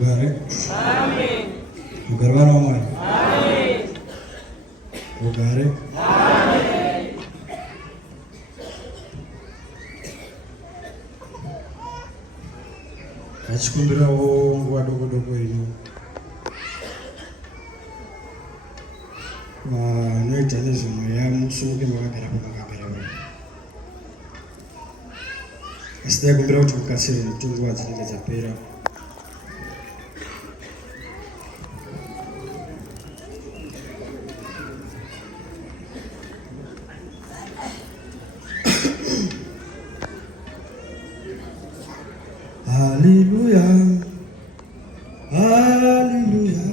Rugare. Amen. Rugarwana omwana. Amen. Rugare. Amen. Achikumbirawo nguva doko ino vanoita nezvemweya musunge makagara pamakagara uri. Asi taikumbira kuti mukasire nekuti nguva dzinenge dzapera. Hallelujah, hallelujah,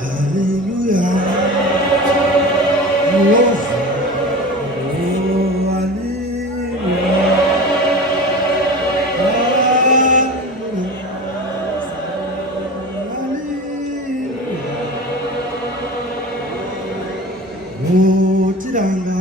hallelujah. Love, oh, hallelujah, hallelujah, oh, tiranga.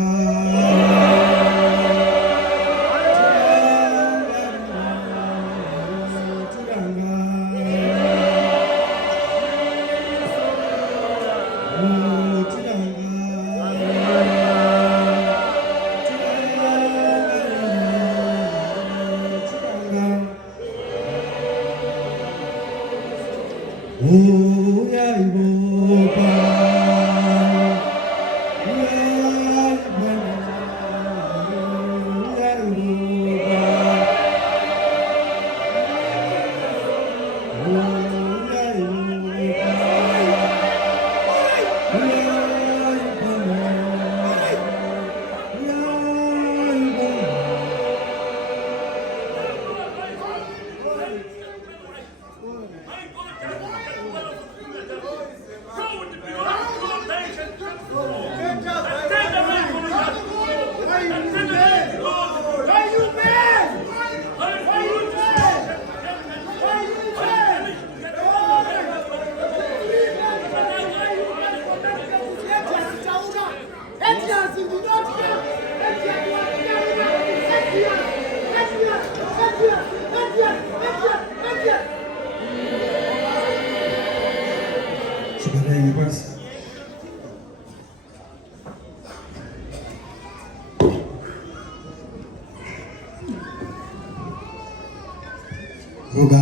Ruga.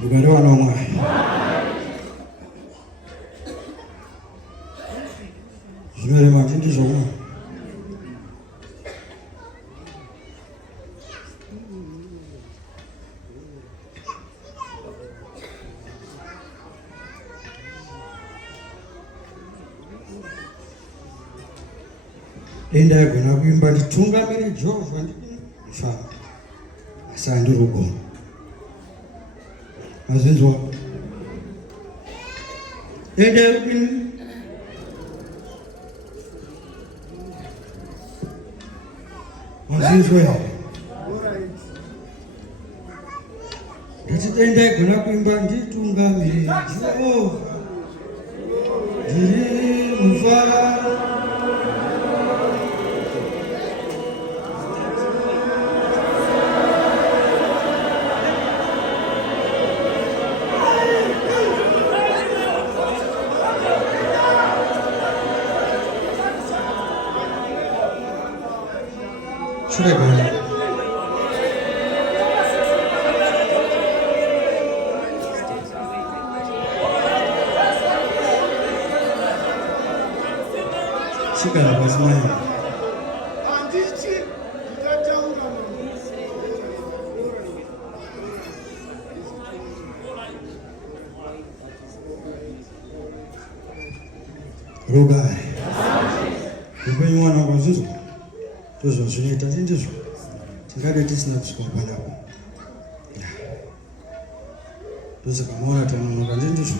Rugare wana omwana. Zvinore matindi zvomwa. Enda yagona kuimba nditungamire Jehovha ndifamba. Asi handirugona. Mazvinzwa. Enda yagona mazvinzwa here. Ndati denda yagona kuimba nditungamire Jehovha ndiri mufaro. Should I go? Chika was mine. Rugai. Rugai mwana wa Zuzu. Tozozvinoita ndizvo tingade tisina kusvika panapo. Ndozvakaona tanonoka ndizvo.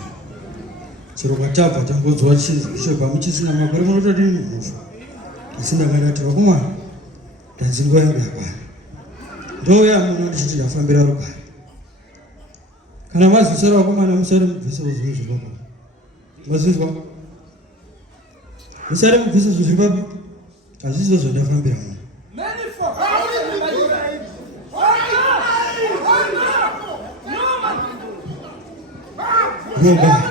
Chero katabva tangodzwa chinhu pamuchisina makore munotodini mufa. Asi ndakati vakomana ndanzi nguva yangu yakwana. Ndouya muno ndichiti ndafambira Rugare. Kana mazwisara vakomana musare mubvise zvinhu zvinoko. Mazvinzwa? Musare mubvisa zviri papi hazvisizo zvandafambira munhu. Roga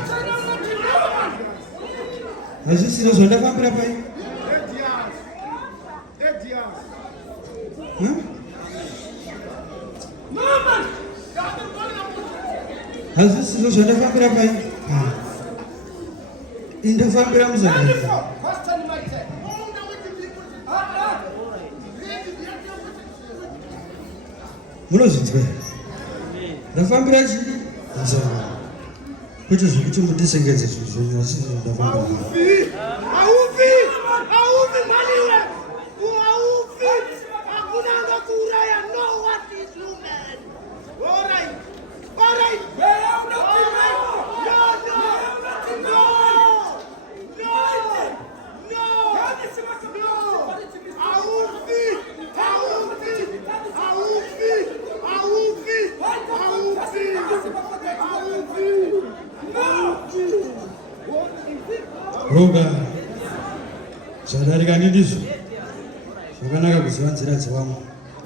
hazvisizo zvandafambira pai. Hazvisizo zvandafambira pai. Indafambira muzandaira. Munozvinzwa here? Ndafambira chii? Muzandaira. Kwete zvokuti mundisengedze zvinhu zvenyu asi ndafambira. Haufi maniwe. Haufi. Hakuna angakuuraya. No what is human. All right. Roga zvadarika ndizvo zvakanaka kuziva nzira dzevamwe.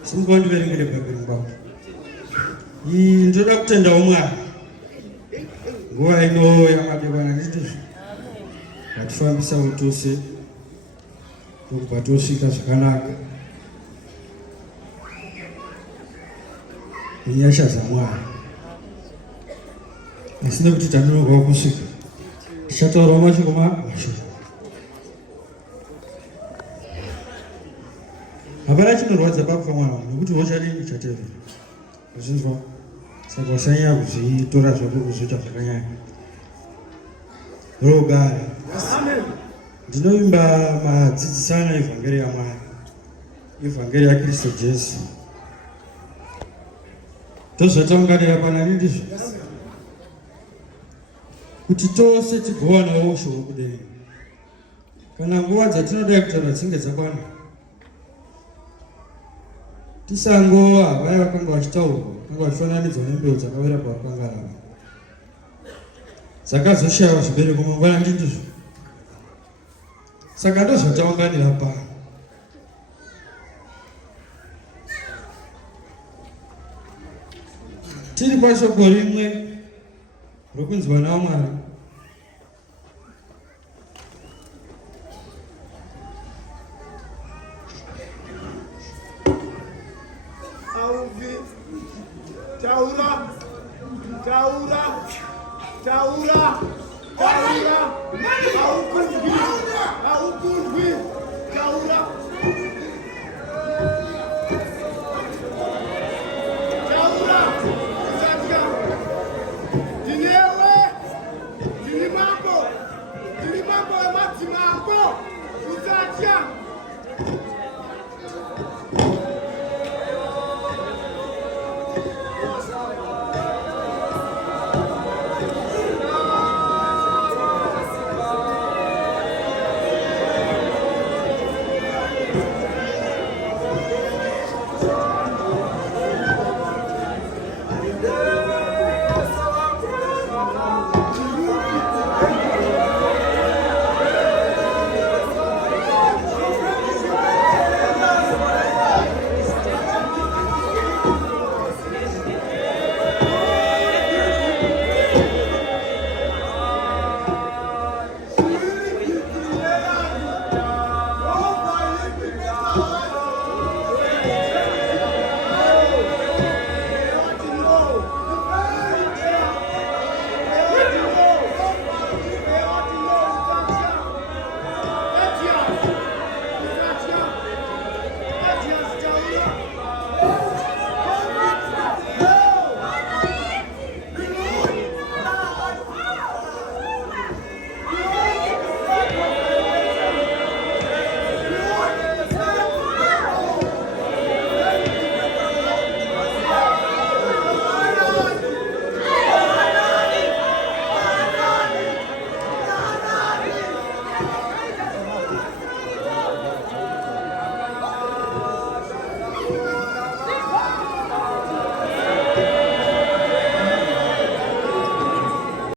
Simuka wandiverengere bhaibheri ngwako. Ndoda kutendawo Mwari. Nguva ino yamadekwana ndizvo vatifambisa utose ndokubva tosvika zvakanaka nenyasha dzaMwari. Asi nekuti tandinogwa kusvika tichataurawo mashoko mashoma. Hapana chinorwadza pakufa mwana nekuti wochadini chatevera. Zvinzwa saka usanyanya kuzvitora zvako kuzviita zvakanyanya. Roga ndinovimba madzidzisano evhangeri yaMwari, evhangeri yaKristu Jesu. Ndozvataunganira panani ndizvo kuti tose tigowanawo ushoko kudenga. Kana nguva dzatinoda kutaura dzinge dzakwana, tisango havaya vakanga vachitaurwa vakanga vachifananidzwa nembeu dzakawira pavakangarava dzakazoshayiwa zvibereko mangwanani ndizvo. Saka ndozvataunganira pano. Tiri pashoko rimwe rokunzwa naMwari. Mambo,